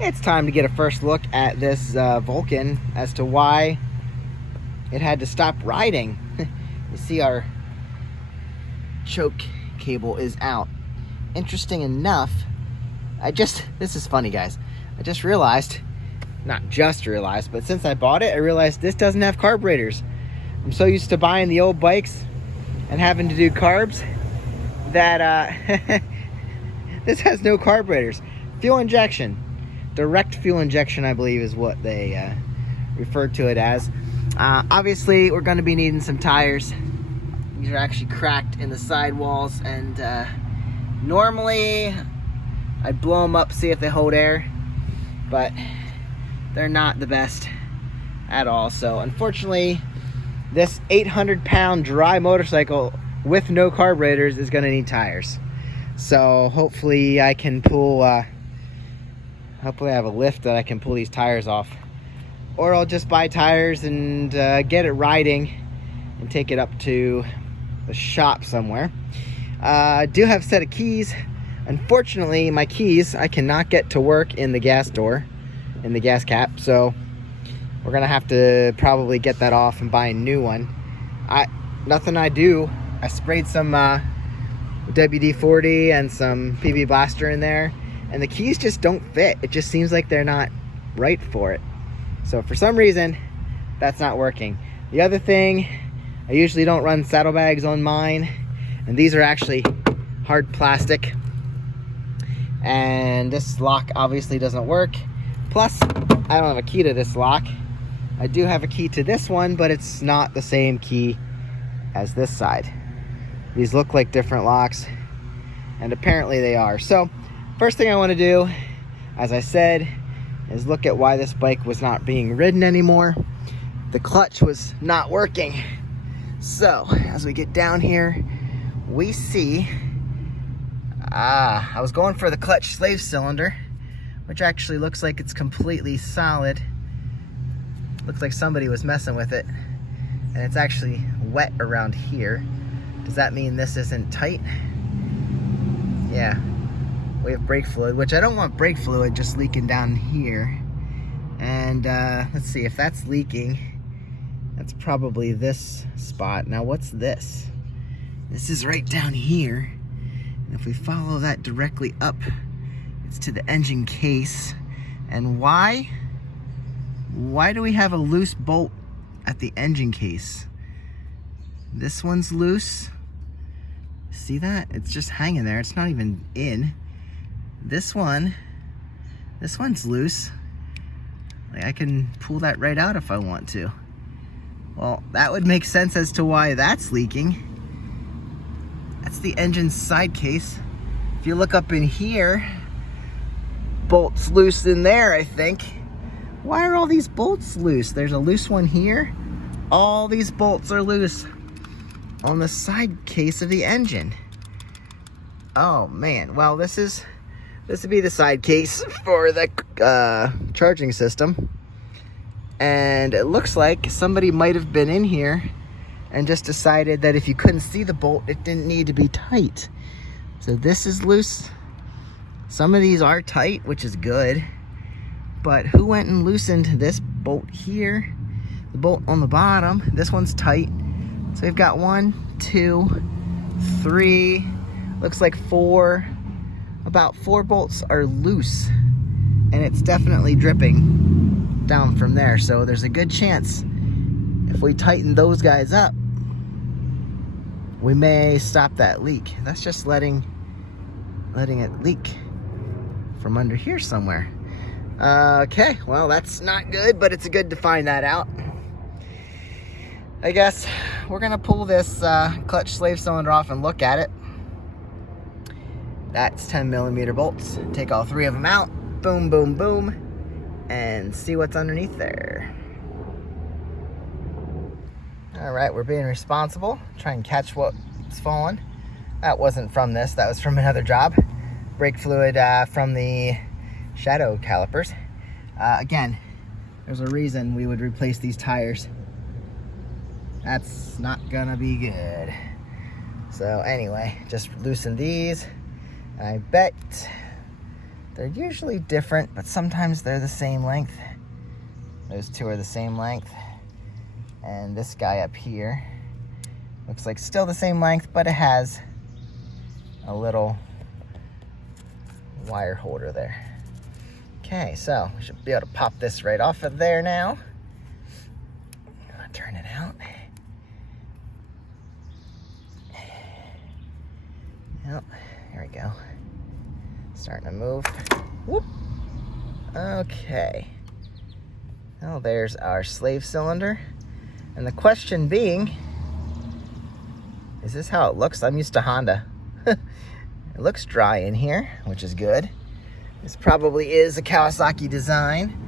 It's time to get a first look at this Vulcan as to why it had to stop riding. You see our choke cable is out. Interesting enough, this is funny guys, I just realized, not just realized, but since I bought it, I realized this doesn't have carburetors. I'm so used to buying the old bikes and having to do carbs that this has no carburetors. Fuel injection. Direct fuel injection, I believe, is what they referred to it as. Obviously, we're going to be needing some tires. These are actually cracked in the sidewalls, and normally I'd blow them up, see if they hold air, but they're not the best at all. So unfortunately, this 800-pound dry motorcycle with no carburetors is going to need tires. So hopefully I can pull, hopefully I have a lift that I can pull these tires off. Or I'll just buy tires and get it riding and take it up to the shop somewhere. I do have a set of keys. Unfortunately, my keys I cannot get to work in the gas door, in the gas cap, so we're gonna have to probably get that off and buy a new one. Nothing I do. I sprayed some WD-40 and some PB Blaster in there, and the keys just don't fit. It just seems like they're not right for it. So for some reason, that's not working. The other thing, I usually don't run saddlebags on mine, and these are actually hard plastic. And this lock obviously doesn't work. Plus, I don't have a key to this lock. I do have a key to this one, but it's not the same key as this side. These look like different locks, and apparently they are. So, first thing I want to do, as I said, is look at why this bike was not being ridden anymore. The clutch was not working. So, as we get down here, we see, I was going for the clutch slave cylinder, which actually looks like it's completely solid. Looks like somebody was messing with it, and it's actually wet around here. Does that mean this isn't tight? Yeah. We have brake fluid, which I don't want brake fluid just leaking down here. And let's see, if that's leaking, that's probably this spot. Now what's this? This is right down here. And if we follow that directly up, it's to the engine case. And why? Why do we have a loose bolt at the engine case? This one's loose. See that? It's just hanging there. It's not even in. This one's loose. Like, I can pull that right out if I want to. Well, that would make sense as to why that's leaking. That's the engine side case. If you look up in here, bolt's loose in there, I think. Why are all these bolts loose? There's a loose one here. All these bolts are loose on the side case of the engine. Oh man, well this would be the side case for the charging system. And it looks like somebody might have been in here and just decided that if you couldn't see the bolt, it didn't need to be tight. So this is loose. Some of these are tight, which is good. But who went and loosened this bolt here? The bolt on the bottom, this one's tight. So we've got 1, 2, 3, looks like 4. About 4 bolts are loose, and it's definitely dripping down from there. So there's a good chance if we tighten those guys up, we may stop that leak. That's just letting it leak from under here somewhere. Okay, well that's not good, but it's good to find that out. I guess we're gonna pull this clutch slave cylinder off and look at it. That's 10mm bolts. Take all 3 of them out. Boom, boom, boom. And see what's underneath there. All right, we're being responsible. Try and catch what's falling. That wasn't from this. That was from another job. Brake fluid from the shadow calipers. Again, there's a reason we would replace these tires. That's not gonna be good. So anyway, just loosen these. I bet They're usually different, but sometimes they're the same length. Those two are the same length. And this guy up here looks like still the same length, but it has a little wire holder there. Okay, so we should be able to pop this right off of there now. Turn it out. Yep, here we go. Starting to move. Whoop. Okay. Well, there's our slave cylinder. And the question being, is this how it looks? I'm used to Honda. It looks dry in here, which is good. This probably is a Kawasaki design.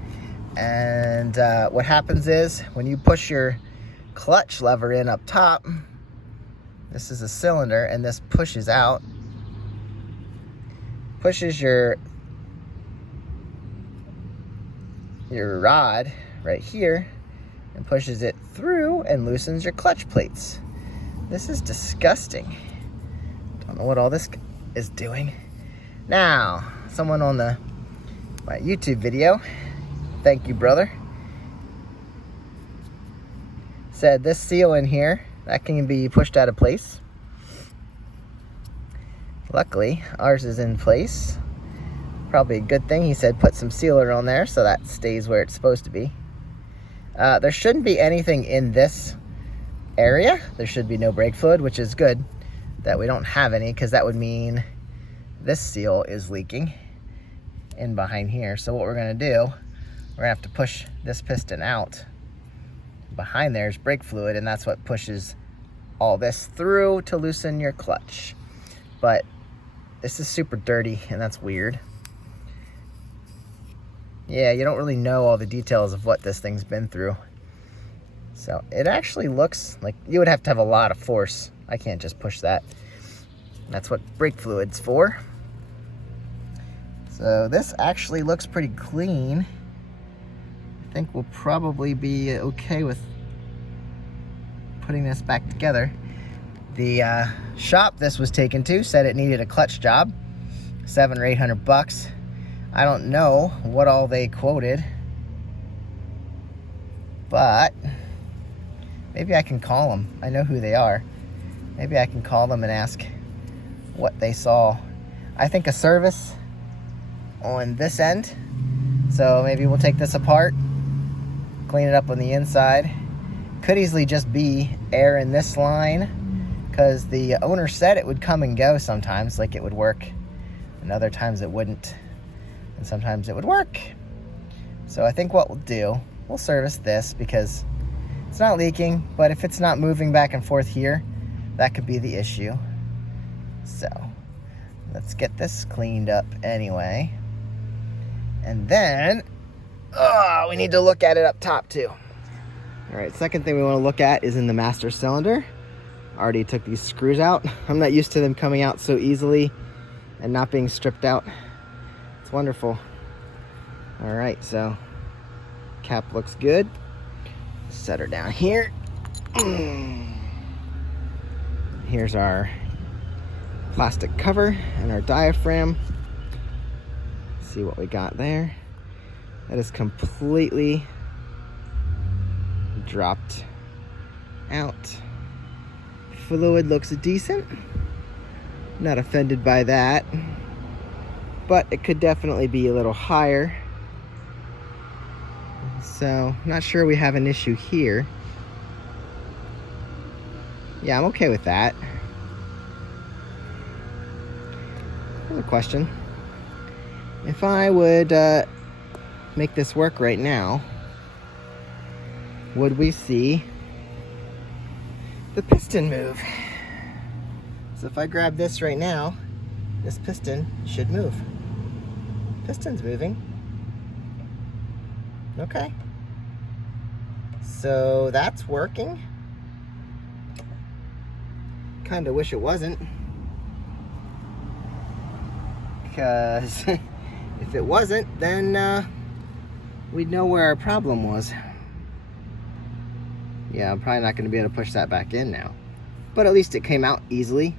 And what happens is when you push your clutch lever in up top, this is a cylinder, and this pushes out, pushes your rod right here and pushes it through and loosens your clutch plates. This is disgusting. Don't know what all this is doing. Now, someone on my YouTube video, thank you, brother, said this seal in here, that can be pushed out of place. Luckily, ours is in place. Probably a good thing. He said put some sealer on there so that stays where it's supposed to be. There shouldn't be anything in this area. There should be no brake fluid, which is good that we don't have any, because that would mean this seal is leaking in behind here. So what we're going to do, we're going to have to push this piston out. Behind there is brake fluid, and that's what pushes all this through to loosen your clutch. But this is super dirty, and that's weird. Yeah, you don't really know all the details of what this thing's been through. So it actually looks like you would have to have a lot of force. I can't just push that. That's what brake fluid's for. So this actually looks pretty clean. I think we'll probably be okay with putting this back together. The shop this was taken to said it needed a clutch job, $700 or $800. I don't know what all they quoted, but maybe I can call them. I know who they are. Maybe I can call them and ask what they saw. I think a service on this end. So maybe we'll take this apart, clean it up on the inside. Could easily just be air in this line, because the owner said it would come and go sometimes, like it would work, and other times it wouldn't, and sometimes it would work. So I think what we'll do, we'll service this because it's not leaking, but if it's not moving back and forth here, that could be the issue. So let's get this cleaned up anyway. And then, we need to look at it up top too. All right, second thing we want to look at is in the master cylinder. Already took these screws out. I'm not used to them coming out so easily and not being stripped out. It's wonderful. All right, so cap looks good. Set her down here. Here's our plastic cover and our diaphragm. See what we got there. That is completely dropped out. Fluid looks decent. Not offended by that, but it could definitely be a little higher. So not sure we have an issue here. Yeah, I'm okay with that. Another question. If I would make this work right now, would we see the piston move? So if I grab this right now, this piston should move. Piston's moving. Okay. So that's working. Kind of wish it wasn't, because if it wasn't, then we'd know where our problem was. Yeah, I'm probably not going to be able to push that back in now, but at least it came out easily,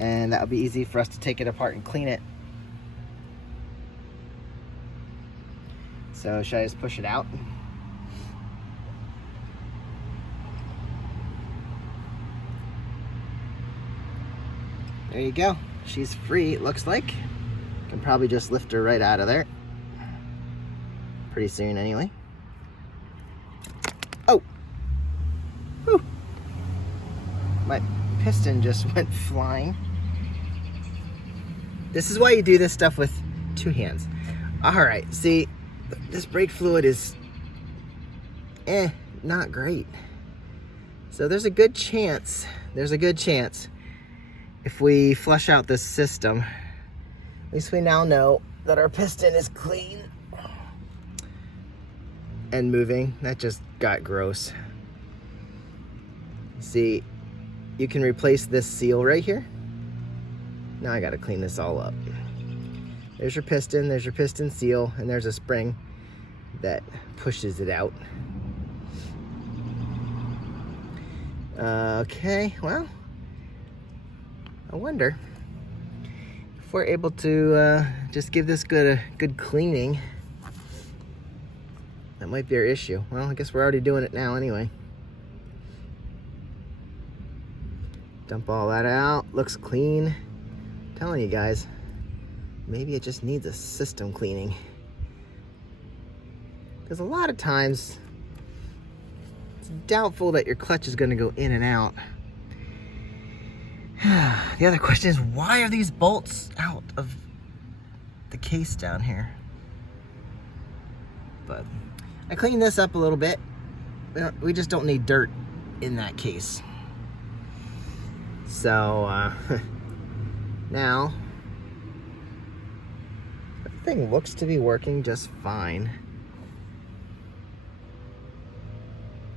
and that'll be easy for us to take it apart and clean it. So should I just push it out? There you go. She's free, it looks like. Can probably just lift her right out of there. Pretty soon anyway. Oh! Whew. My piston just went flying. This is why you do this stuff with two hands. Alright, see, this brake fluid is not great. So there's a good chance if we flush out this system, at least we now know that our piston is clean and moving. That just got gross. See, you can replace this seal right here. Now I gotta clean this all up. There's your piston seal, and there's a spring that pushes it out. Okay, well, I wonder if we're able to just give this a good cleaning. That might be our issue. Well, I guess we're already doing it now anyway. Dump all that out. Looks clean. I'm telling you guys, maybe it just needs a system cleaning. Because a lot of times, it's doubtful that your clutch is going to go in and out. The other question is, why are these bolts out of the case down here? But I cleaned this up a little bit. We just don't need dirt in that case. So now everything looks to be working just fine.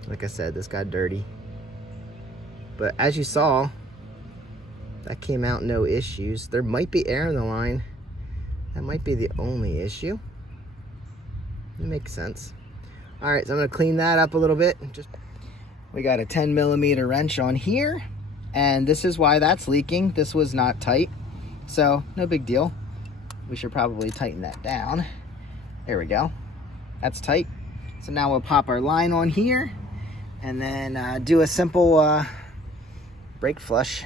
Like I said, this got dirty. But as you saw, that came out no issues. There might be air in the line. That might be the only issue. It makes sense. All right, so I'm gonna clean that up a little bit. We got a 10mm wrench on here, and this is why that's leaking. This was not tight, so no big deal. We should probably tighten that down. There we go. That's tight. So now we'll pop our line on here, and then do a simple brake flush.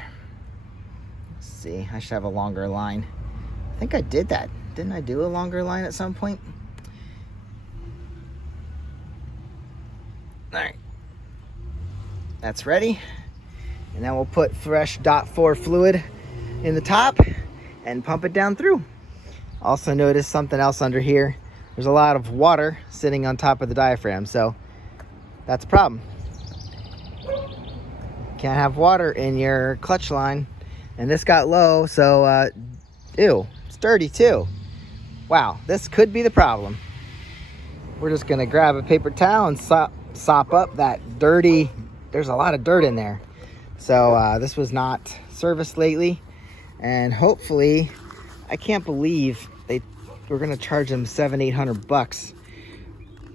See, I should have a longer line. I think I did that. Didn't I do a longer line at some point? All right, that's ready. And then we'll put fresh .4 fluid in the top and pump it down through. Also notice something else under here. There's a lot of water sitting on top of the diaphragm, so that's a problem. Can't have water in your clutch line. And this got low, so ew, it's dirty too. Wow, this could be the problem. We're just gonna grab a paper towel and sop up that dirty, there's a lot of dirt in there. So this was not serviced lately, and hopefully, I can't believe we're gonna charge them $700-800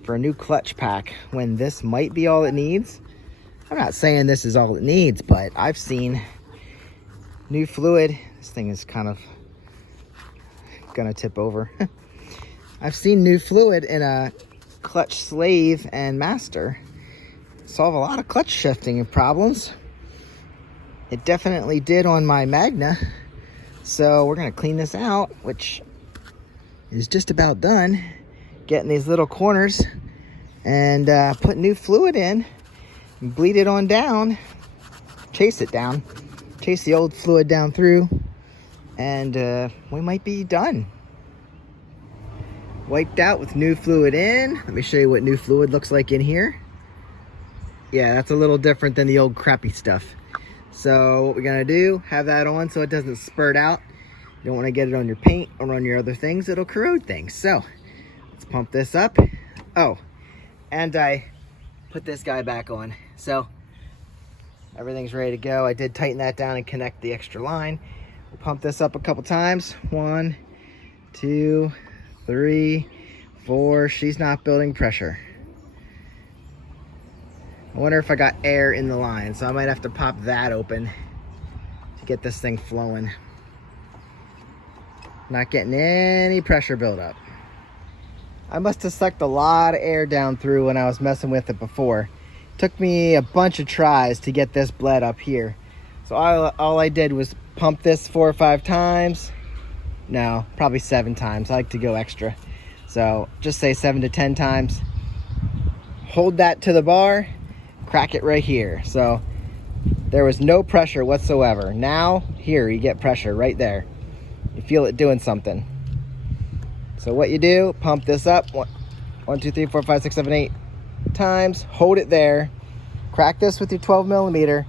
for a new clutch pack when this might be all it needs. I'm not saying this is all it needs, but I've seen new fluid. This thing is kind of gonna tip over. I've seen new fluid in a clutch slave and master solve a lot of clutch shifting problems. It definitely did on my Magna. So we're gonna clean this out, which is just about done. Getting these little corners and put new fluid in and bleed it on down, chase it down. Chase the old fluid down through, and we might be done. Wiped out with new fluid in. Let me show you what new fluid looks like in here. Yeah, that's a little different than the old crappy stuff. So what we're gonna do, have that on so it doesn't spurt out. You don't wanna get it on your paint or on your other things, it'll corrode things. So let's pump this up. Oh, and I put this guy back on. So everything's ready to go. I did tighten that down and connect the extra line. We'll pump this up a couple times. 1, 2, 3, 4. She's not building pressure. I wonder if I got air in the line, so I might have to pop that open to get this thing flowing. Not getting any pressure buildup. I must have sucked a lot of air down through when I was messing with it before. Took me a bunch of tries to get this bled up here. So all I did was pump this 4 or 5 times. No, probably 7 times. I like to go extra. So just say 7 to 10 times. Hold that to the bar, crack it right here. So there was no pressure whatsoever. Now, here you get pressure right there. You feel it doing something. So what you do, pump this up 1, 2, 3, 4, 5, 6, 7, 8 times. Hold it there. Crack this with your 12 millimeter.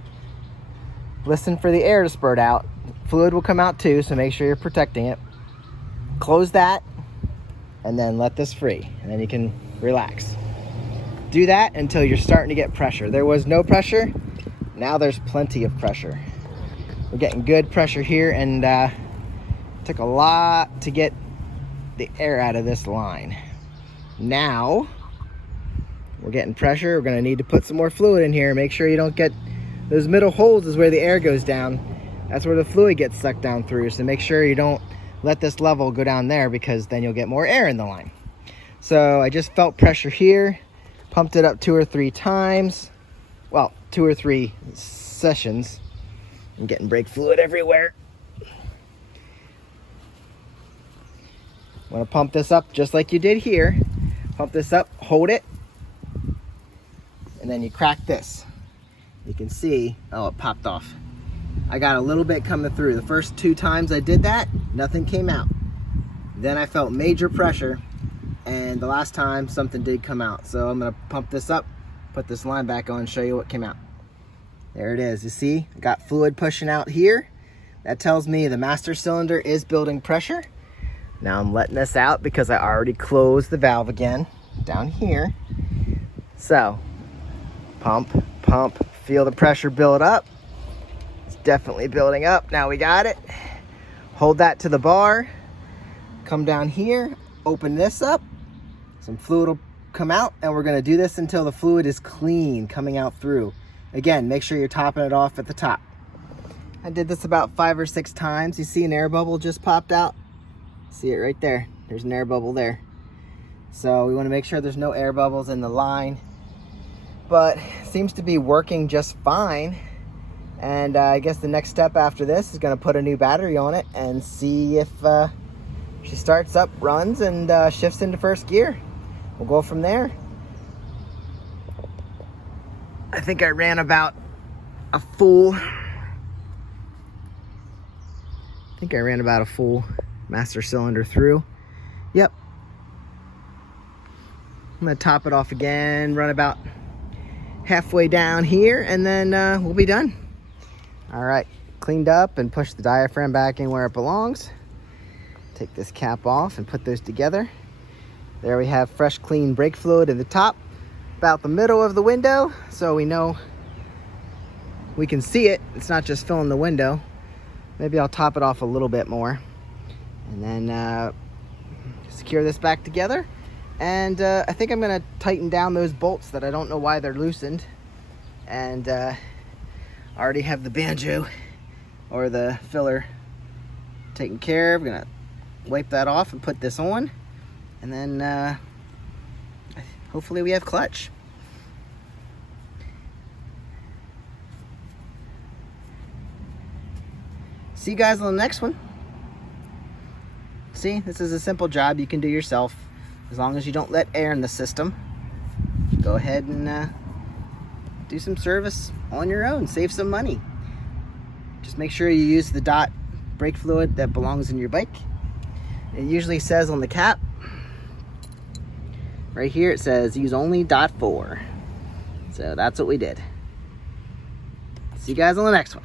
Listen for the air to spurt out. Fluid will come out too, so make sure you're protecting it. Close that, and then let this free, and then you can relax. Do that until you're starting to get pressure. There was no pressure. Now there's plenty of pressure. We're getting good pressure here, and took a lot to get the air out of this line. Now we're getting pressure. We're going to need to put some more fluid in here. Make sure you don't get those middle holes is where the air goes down. That's where the fluid gets sucked down through. So make sure you don't let this level go down there, because then you'll get more air in the line. So I just felt pressure here, pumped it up 2 or 3 times. Well, 2 or 3 sessions. I'm getting brake fluid everywhere. Want to pump this up just like you did here. Pump this up, hold it, and then you crack this. You can see, oh, it popped off. I got a little bit coming through. The first 2 times I did that, nothing came out. Then I felt major pressure, and the last time something did come out. So I'm gonna pump this up, put this line back on, and show you what came out. There it is. You see, I got fluid pushing out here. That tells me the master cylinder is building pressure. Now I'm letting this out because I already closed the valve again down here. So pump, pump, feel the pressure build up. It's definitely building up. Now we got it. Hold that to the bar. Come down here, open this up. Some fluid will come out, and we're gonna do this until the fluid is clean coming out through. Again, make sure you're topping it off at the top. I did this about 5 or 6 times. You see an air bubble just popped out? See it right there. There's an air bubble there. So we want to make sure there's no air bubbles in the line. But it seems to be working just fine. And I guess the next step after this is going to put a new battery on it and see if she starts up, runs, and shifts into first gear. We'll go from there. I think I ran about a full master cylinder through. Yep. I'm gonna top it off again, run about halfway down here, and then we'll be done. All right, cleaned up and pushed the diaphragm back in where it belongs. Take this cap off and put those together. There we have fresh, clean brake fluid at the top, about the middle of the window, so we know we can see it. It's not just filling the window. Maybe I'll top it off a little bit more, and then secure this back together. And I think I'm gonna tighten down those bolts that I don't know why they're loosened. And I already have the banjo or the filler taken care of. I'm gonna wipe that off and put this on, and then hopefully we have clutch. See you guys on the next one. See, this is a simple job you can do yourself. As long as you don't let air in the system, go ahead and do some service on your own. Save some money. Just make sure you use the DOT brake fluid that belongs in your bike. It usually says on the cap, right here it says use only DOT 4. So that's what we did. See you guys on the next one.